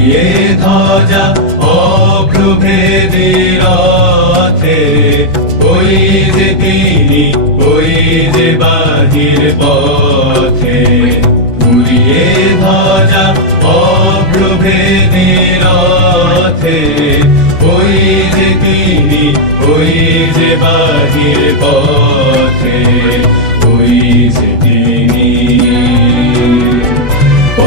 উড়িয়ে ধ্বজা অভ্রভেদী রথে, ওই যে তিনি, ওই যে বাহির পথে। উড়িয়ে ধ্বজা অভ্রভেদী রথে, ওই যে তিনি, ওই যে বাহির পথে। ওই যে তিনি,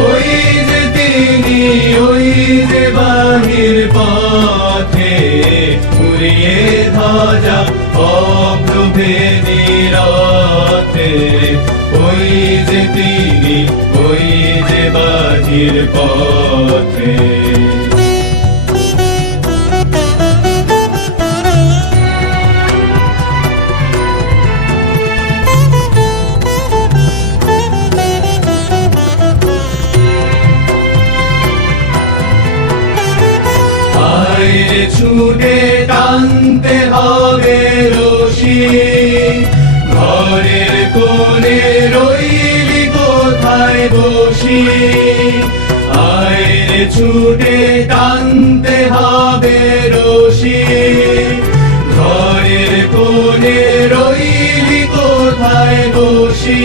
ওই যে তিনি, ওই যে বাহির পথে। উড়িয়ে ধ্বজা অভ্রভেদী রথে, ওই যে তিনি, ওই যে বাহির পথে। ছুটে টানতে হবে রশি, ঘরের কোণে রইলি কোথায় বসি। আয় ছুটে টানতে হবে রশি, ঘরের কোণে রইলি কোথায় বসি।